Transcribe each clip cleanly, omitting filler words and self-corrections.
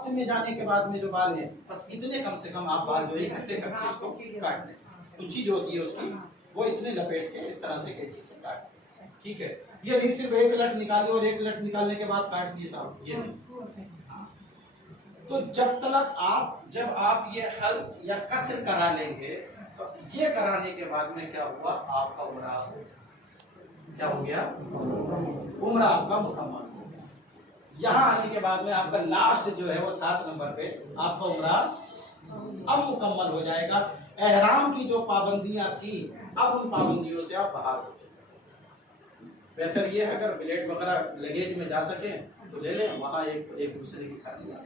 اس میں جانے کے بعد میں جو بال ہے بس اتنے کم سے کم آپ بال جو ہے اکٹھے کر کے اس کو کاٹ لیں. کچی جو ہوتی ہے اس کی وہ اتنے لپیٹ کے اس طرح سے قینچی سے کاٹ لیں. ٹھیک ہے, یہ نہیں صرف ایک لٹ نکالے اور ایک لٹ نکالنے کے بعد کاٹ دیے صاحب, یہ نہیں. تو جب آپ یہ حلق یا قصر کرا لیں گے تو یہ کرانے کے بعد میں کیا ہوا, آپ کا عمرہ کیا ہو گیا, عمرہ آپ کا مکمل ہو گیا. یہاں آنے کے بعد میں آپ کا لاسٹ جو ہے وہ 7 نمبر پہ آپ کا عمرہ اب مکمل ہو جائے گا. احرام کی جو پابندیاں تھی اب ان پابندیوں سے آپ باہر ہو جائیں. بہتر یہ ہے اگر بلیٹ وغیرہ لگیج میں جا سکیں تو لے لیں, وہاں ایک دوسرے کی کر لیا,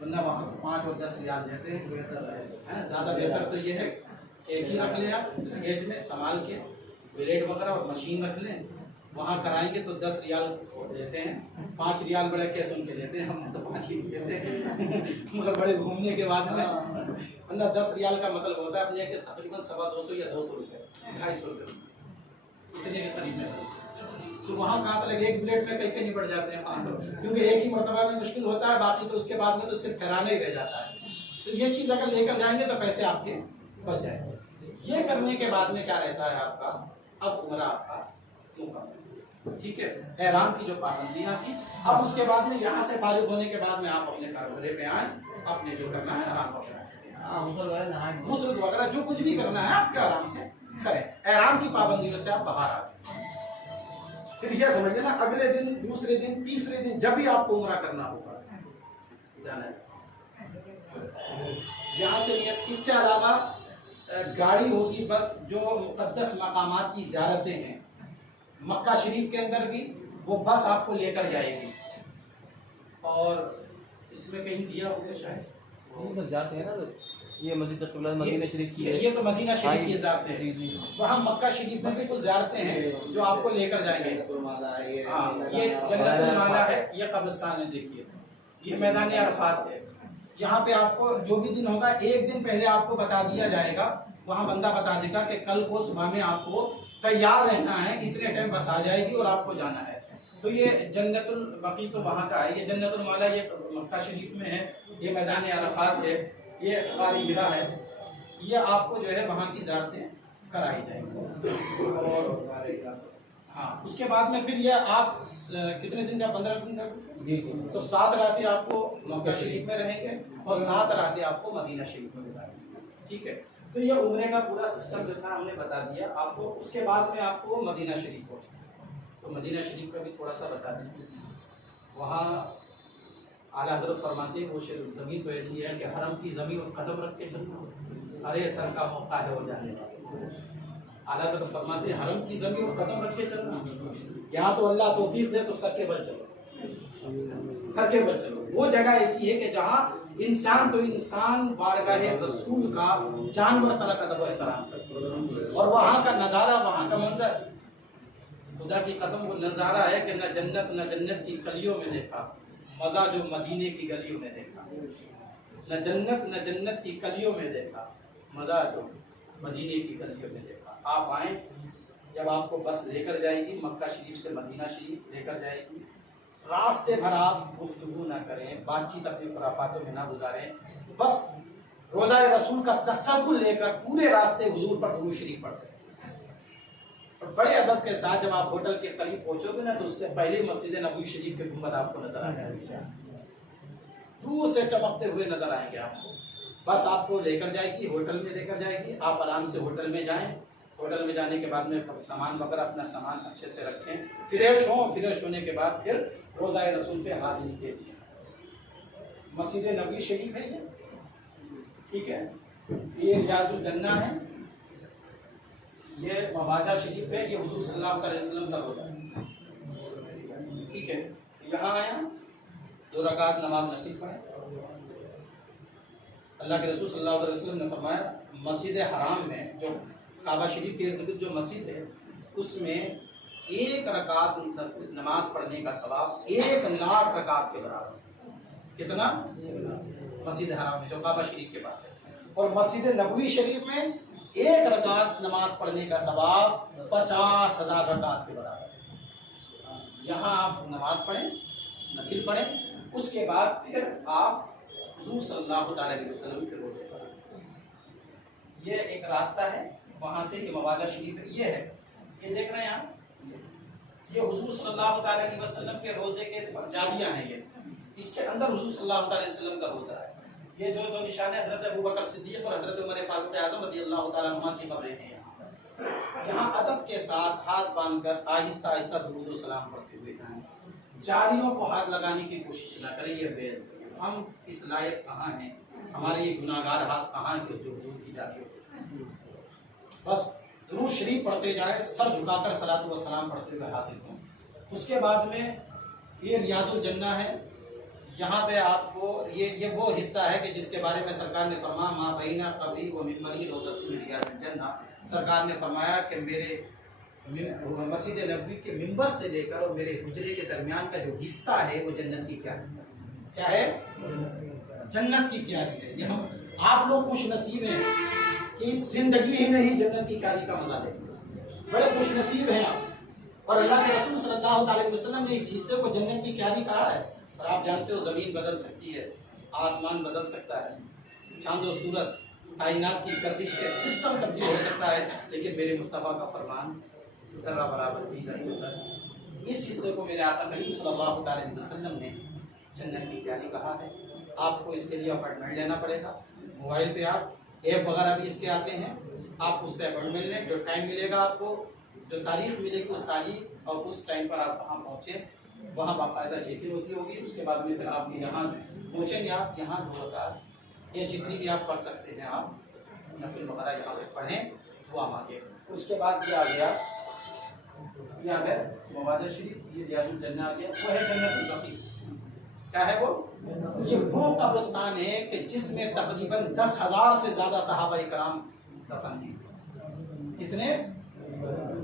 ورنہ وہاں 5 اور 10 ریال دیتے ہیں. زیادہ بہتر تو یہ ہے کینچی رکھ لیں آپ لگیج میں سنبھال کے, بلیڈ وغیرہ اور مشین رکھ لیں. وہاں کرائیں گے تو 10 ریال لیتے ہیں, 5 ریال بڑے کیس ان کے لیتے ہیں, ہم نے تو 5 ہی لیتے ہیں مگر بڑے گھومنے کے بعد میں. ورنہ 10 ریال کا مطلب ہوتا ہے اپنے تقریباً 250 یا 200 روپے 250 روپے اتنے کے قریب ہے. تو وہاں کہاں تک ایک پلیٹ میں کئی نپٹ جاتے ہیں وہاں, کیونکہ ایک ہی مرتبہ میں مشکل ہوتا ہے, باقی تو اس کے بعد میں تو صرف ٹھہرانا ہی رہ جاتا ہے. تو یہ چیز اگر لے کر جائیں گے تو پیسے آپ کے بچ جائیں گے. یہ کرنے کے بعد میں کیا رہتا ہے آپ کا, اب عمرہ آپ کا مکمل. ٹھیک ہے, احرام کی جو پابندیاں تھی اب اس کے بعد میں یہاں سے فارغ ہونے کے بعد میں آپ اپنے کاربرے پہ آئیں, اپنے جو کرنا ہے آرام کریں, غسل وغیرہ جو کچھ بھی کرنا ہے آپ کے آرام سے کریں. احرام کی پابندیوں سے آپ باہر آ جائیں. پھر یہ سمجھ لینا اگلے دن, دوسرے دن, تیسرے دن جب بھی آپ کو عمرہ کرنا ہوگا جانا ہے یہاں سے نیت. اس کے علاوہ گاڑی ہوگی, بس جو مقدس مقامات کی زیارتیں ہیں مکہ شریف کے اندر بھی وہ بس آپ کو لے کر جائے گی. اور اس میں کہیں دیا ہوگا شاید جاتے ہیں نا یہ مسجد مدینہ شریف کی ہے, یہ تو مدینہ شریف کی زیارتیں ہیں. وہاں مکہ شریف میں بھی کچھ زیارتیں ہیں جو آپ کو لے کر جائیں گے. یہ جنت المالا ہے, یہ قبرستان ہے, دیکھیے یہ میدان عرفات ہے. یہاں پہ آپ کو جو بھی دن ہوگا ایک دن پہلے آپ کو بتا دیا جائے گا, وہاں بندہ بتا دے گا کہ کل کو صبح میں آپ کو تیار رہنا ہے, اتنے ٹائم بس آ جائے گی اور آپ کو جانا ہے. تو یہ جنت البقیع تو وہاں کا ہے, یہ جنت المالا یہ مکہ شریف میں ہے, یہ میدان عرفات ہے, یہ غار ہرا ہے. یہ آپ کو جو ہے وہاں کی زیارتیں کرائی جائیں گی. اور ہاں اس کے بعد میں پھر یہ آپ کتنے دن کا, 15 دن کا, تو 7 راتیں آپ کو مکہ شریف میں رہیں گے اور 7 راتیں آپ کو مدینہ شریف میں گزاریں گے. ٹھیک ہے, تو یہ عمرے کا پورا سسٹم جو تھا ہم نے بتا دیا آپ کو. اس کے بعد میں آپ کو مدینہ شریف پہنچنا, تو مدینہ شریف کا بھی تھوڑا سا بتا دیں. وہاں اعلیٰ حضرت فرماتے ہیں وہ زمین تو ایسی ہے کہ حرم کی زمین اور قدم رکھ کے چلنا, ارے سر کا موقع ہے ہو جانے کا. اعلیٰ حضرت فرماتے ہیں حرم کی زمین اور قدم رکھ کے چلنا, یہاں تو اللہ توفیق دے تو سر کے بل چلو, سر کے بل چلو. وہ جگہ ایسی ہے کہ جہاں انسان تو انسان بارگاہ رسول کا جانور طرح کا ادب و احترام کرتے, اور وہاں کا نظارہ, وہاں کا منظر, خدا کی قسم وہ نظارہ ہے کہ نہ جنت کی گلیوں میں دیکھا مزہ جو مدینے کی گلیوں میں دیکھا. نہ جنت کی گلیوں میں دیکھا مزہ جو مدینے کی گلیوں میں دیکھا. آپ آئیں, جب آپ کو بس لے کر جائے گی مکہ شریف سے مدینہ شریف لے کر جائے گی, راستے بھر آپ گفتگو نہ کریں, بات چیت اپنی خرافاتوں میں نہ گزاریں, بس روضہ رسول کا تصور لے کر پورے راستے حضور پر درود شریف پڑھتے ہیں. اور بڑے ادب کے ساتھ جب آپ ہوٹل کے قریب پہنچو گے نا تو اس سے پہلے مسجد نبوی شریف کے گنبد آپ کو نظر آ جائے گی, دور سے چمکتے ہوئے نظر آئیں گے آپ کو. بس آپ کو لے کر جائے گی, ہوٹل میں لے کر جائے گی, آپ آرام سے ہوٹل میں جائیں. ہوٹل میں جانے کے بعد میں سامان وغیرہ اپنا سامان اچھے سے رکھیں, فریش ہوں, فریش ہونے کے بعد پھر روضہ رسول پہ حاضری کے لیے. مسجد نبوی شریف ہے یہ, ٹھیک ہے, یہ ریاض الجنہ ہے, یہ مواجہ شریف ہے, یہ حضور صلی اللہ علیہ وسلم کا روضہ ہے. ٹھیک ہے, یہاں آیا 2 رکعت نماز نفل پڑھیں. اللہ کے رسول صلی اللہ علیہ وسلم نے فرمایا مسجد حرام میں جو کعبہ شریف کے ارد گرد جو مسجد ہے اس میں 1 رکعت نماز پڑھنے کا ثواب 1,00,000 رکعت کے برابر. کتنا؟ مسجد حرام میں جو کعبہ شریف کے پاس ہے. اور مسجد نبوی شریف میں 1 رکعت نماز پڑھنے کا ثواب 50,000 رکعت کے برابر. یہاں آپ نماز پڑھیں, نفل پڑھیں, اس کے بعد پھر آپ حضور صلی اللہ علیہ وسلم کے روزے پر یہ ایک راستہ ہے، وہاں سے یہ موادہ شریف یہ ہے، یہ دیکھ رہے ہیں آپ، یہ حضور صلی اللہ علیہ وسلم کے روزے کے جالیاں ہیں، یہ اس کے اندر حضور صلی اللہ علیہ وسلم کا روزہ ہے۔ یہ جو دو نشان ہے حضرت ابوبکر صدیق اور حضرت عمر فاروق اعظم رضی اللہ تعالیٰ عنہ کی قبریں ہیں۔ یہاں ادب کے ساتھ ہاتھ باندھ کر آہستہ آہستہ درود و سلام پڑھتے ہوئے جائیں، جالیوں کو ہاتھ لگانے کی کوشش نہ کریں۔ یہ بے ہم اس لائق کہاں ہیں، ہمارے یہ گناہگار ہاتھ کہاں ہیں جو حضور کی جالیوں کو، بس درود شریف پڑھتے جائیں، سر جھکا کر صلاۃ و سلام پڑھتے ہوئے حاصل ہوں۔ اس کے بعد میں یہ ریاض الجنہ ہے، یہاں پہ آپ کو یہ وہ حصہ ہے کہ جس کے بارے میں سرکار نے فرمایا ما بین قبری و ممبری روضۃ من ریاض الجنہ، سرکار نے فرمایا کہ میرے مسجد نبوی کے ممبر سے لے کر اور میرے حجرے کے درمیان کا جو حصہ ہے وہ جنت کی کیا ہے جنت کی کیاری ہے۔ یہ ہم آپ لوگ خوش نصیب ہیں کہ اس زندگی ہی میں ہی جنت کی کیاری کا مزہ لیں، بڑے خوش نصیب ہیں آپ۔ اور اللہ کے رسول صلی اللہ علیہ وسلم نے اس حصے کو جنت کی کیاری کہا ہے۔ اور آپ جانتے ہو زمین بدل سکتی ہے، آسمان بدل سکتا ہے، چاند و سورج کائنات کی گردش ہے، سسٹم تبدیل ہو سکتا ہے، لیکن میرے مصطفیٰ کا فرمان ذرہ برابر نہیں کر سکتا ہے۔ اس حصے کو میرے آقا کریم صلی اللہ علیہ وسلم نے جنت کی کیاری کہا ہے۔ آپ کو اس کے لیے اپائنٹمنٹ لینا پڑے گا، موبائل پہ آپ ایپ وغیرہ بھی اس کے آتے ہیں، آپ اس پہ اپائنٹمنٹ لیں، جو ٹائم ملے گا آپ کو، جو تاریخ ملے گی اس تاریخ اور اس ٹائم پر آپ وہاں پہنچیں، وہاں باقاعدہ چیکنگ ہوتی ہوگی۔ اس کے بعد میں پھر آپ یہاں پہنچیں گے، آپ یہاں 2 رکعت یہ جتنی بھی آپ پڑھ سکتے ہیں آپ نفل وغیرہ یہاں پہ پڑھیں، دعا مانگیں۔ اس کے بعد یہ آ گیا، یہ آ گیا مواد شریف، یہ ریاض الجنہ آ گیا، وہ ہے جنت البقیع۔ کیا ہے وہ؟ یہ وہ قبرستان ہے کہ جس میں تقریباً 10,000 سے زیادہ صحابہ کرام دفن ہیں۔ کتنے؟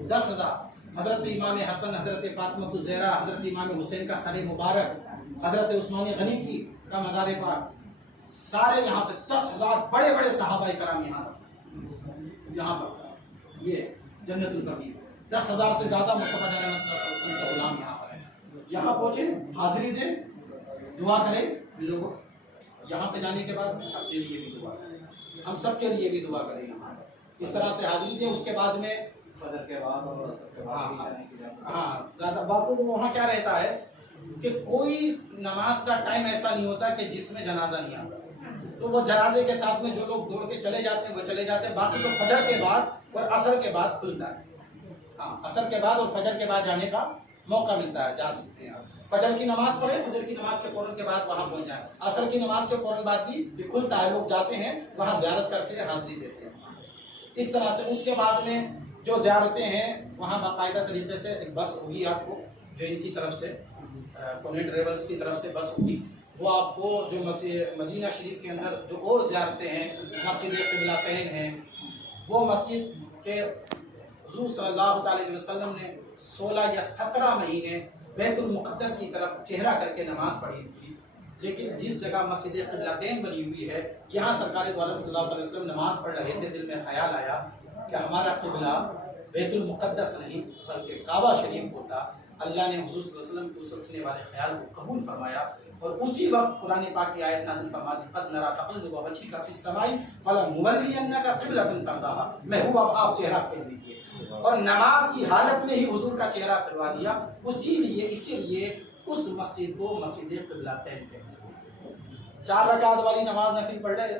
10,000۔ حضرت امام حسن، حضرت فاطمہ الزہرا، حضرت امام حسین کا سر مبارک، حضرت عثمان غنی کی کا مزار پاک، سارے یہاں پہ 10,000 بڑے بڑے صحابہ کرام یہاں پر یہ جنت البقیع 10,000 سے زیادہ مصطفیٰ صلی اللہ علیہ وسلم کا غلام یہاں پر ہے۔ یہاں پہنچے، حاضری دیں، دعا کریں لوگوں، یہاں پہ جانے کے بعد اپنے لیے بھی دعا کریں، ہم سب کے لیے بھی دعا کریں یہاں اس طرح سے حاضری دیں۔ اس کے بعد میں فجر کے بعد اور عصر کے بعد زیادہ باقی وہاں کیا رہتا ہے کہ کوئی نماز کا ٹائم ایسا نہیں ہوتا کہ جس میں جنازہ نہیں آتا، تو وہ جنازے کے ساتھ میں جو لوگ دوڑ کے چلے جاتے ہیں وہ چلے جاتے ہیں، باقی تو فجر کے بعد اور عصر کے بعد کھلتا ہے۔ عصر کے بعد اور فجر کے بعد جانے کا موقع ملتا ہے، جا سکتے ہیں آپ۔ فجر کی نماز پڑھیں، فجر کی نماز کے فوراً کے بعد وہاں پہنچ جائیں، عصر کی نماز کے فوراً بعد بھی کھلتا ہے، لوگ جاتے ہیں وہاں زیارت کرتے ہیں، حاضری دیتے ہیں اس طرح سے۔ اس کے بعد میں جو زیارتیں ہیں وہاں باقاعدہ طریقے سے ایک بس ہوگی آپ کو، جو ان کی طرف سے پونے ٹریولز کی طرف سے بس ہوگی، وہ آپ کو جو مدینہ شریف کے اندر جو اور زیارتیں ہیں، مسجد قبلتین ہیں، وہ مسجد کے حضور صلی اللہ علیہ وسلم نے 16 یا 17 مہینے بیت المقدس کی طرف چہرہ کر کے نماز پڑھی تھی، لیکن جس جگہ مسجد قبلتین بنی ہوئی ہے یہاں سرکار دو عالم صلی اللہ علیہ وسلم نماز پڑھ رہے تھے، دل میں خیال آیا کہ ہمارا قبلہ بیت المقدس نہیں بلکہ کعبہ شریف ہوتا۔ اللہ نے حضور صلی اللہ علیہ وسلم کو سوچنے والے خیال کو قبول فرمایا، اور اسی وقت قرآن پاک کی آیت نازل فرما دی قد نرى تقلب وجهك في السماء فلنولينك قبلة ترضاها، محبوب آپ چہرہ پھیر دیجیے، اور نماز کی حالت میں ہی حضور کا چہرہ پھروا دیا۔ اسی لیے اس مسجد کو مسجد قبلتین کہتے ہیں۔ 4 رکعت والی نماز نفل پڑھ رہے،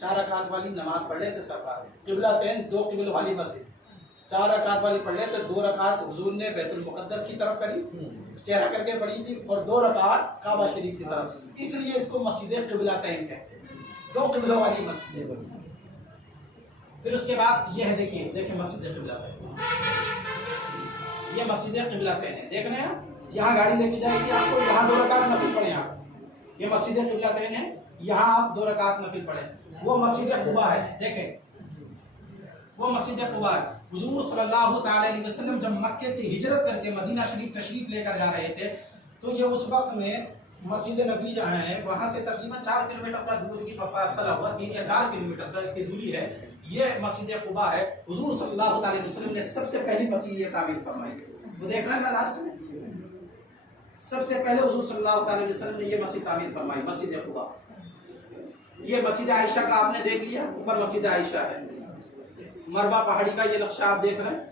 4 رکعت والی نماز پڑھ رہے تھے سرکار، قبلتین 2 قبل والی مسجد، 4 رکعت والی پڑھ رہے تھے، 2 رکعت حضور نے بیت المقدس کی طرف کری چہرہ کر کے پڑھی تھی، اور 2 رکعت کعبہ شریف کی طرف، اس لیے اس کو مسجد قبلتین کہتے ہیں، 2 قبلوں والی مسجد۔ پھر اس کے بعد یہ ہے، دیکھیں مسجد قبلتین، یہ مسجد قبلتین ہے، دیکھ رہے ہیں یہاں گاڑی لے کے جائے گی آپ کو، یہاں 2 رکعت نفل پڑھیں آپ، یہ مسجد قبلتین ہے، یہاں آپ 2 رکعت نفل پڑھیں۔ وہ مسجد قباء ہے، دیکھیں وہ مسجد قباء ہے۔ حضور صلی اللہ تعالی علیہ وسلم جب مکے سے ہجرت کر کے مدینہ شریف تشریف لے کر جا رہے تھے، تو یہ اس وقت میں مسجد نبی جہاں ہے وہاں سے تقریباً 4 کلومیٹر کا دور کی فاصلہ ہوا، 3 یا 4 کلومیٹر کی دوری ہے، یہ مسجد قباء ہے۔ حضور صلی اللہ علیہ وسلم نے سب سے پہلی مسجد یہ تعمیر فرمائی، وہ دیکھ رہے ہیں لاسٹ میں سب سے پہلے حضور صلی اللہ علیہ وسلم نے یہ مسجد تعمیر فرمائی، مسجد قباء۔ یہ مسجد عائشہ کا آپ نے دیکھ لیا، اوپر مسجد عائشہ ہے۔ مروا پہاڑی کا یہ نقشہ آپ دیکھ رہے ہیں،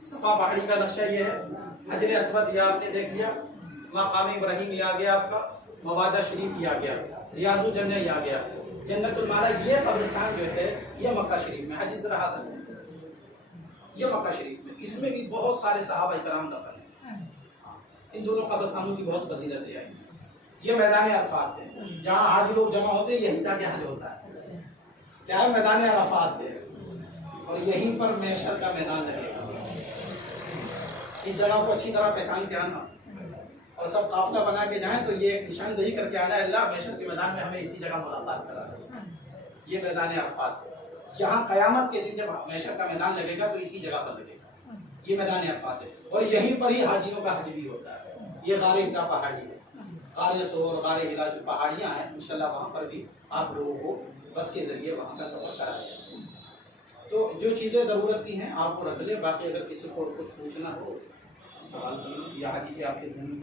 صفا پہاڑی کا نقشہ یہ ہے، حجر اسود یہ آپ نے دیکھ لیا، مقام ابراہیم یہ آ گیا آپ کا، موادہ شریف یہ آ گیا، ریاض الجنہ یہ آ گیا، جنت المالا۔ یہ قبرستان جو ہے یہ مکہ شریف میں، حج رہا تھا یہ مکہ شریف میں، اس میں بھی بہت سارے صحابہ کرام دفن ہیں۔ ان دونوں قبرستانوں کی بہت فضیلتیں آئی۔ یہ میدان عرفات ہے، جہاں حاجی لوگ جمع ہوتے ہیں، یہیں تک حج ہوتا ہے، کیا ہے میدان عرفات ہے، اور یہیں پر محشر کا میدان لگے گا۔ اس جگہ کو اچھی طرح پہچان کے آنا اور سب قافلہ بنا کے جائیں تو یہ ایک نشاندہی کر کے آنا ہے، اللہ محشر کے میدان میں ہمیں اسی جگہ ملاقات کرا ہے۔ یہ میدان عرفات ہے، یہاں قیامت کے دن جب محشر کا میدان لگے گا تو اسی جگہ پر لگے گا، یہ میدان عرفات ہے۔ اور یہیں پر ہی حاجیوں کا حج بھی ہوتا ہے۔ یہ غار ہرا پہاڑی ہے، غار سور، غار ہرا جو پہاڑیاں ہیں، انشاءاللہ وہاں پر بھی آپ لوگوں کو بس کے ذریعے وہاں کا سفر کرایا جائے۔ تو جو چیزیں ضرورت کی ہیں آپ کو رکھ لیں، باقی اگر کسی کو کچھ پوچھنا ہو سوال کرنا یا حاجی کے آپ کے ذہن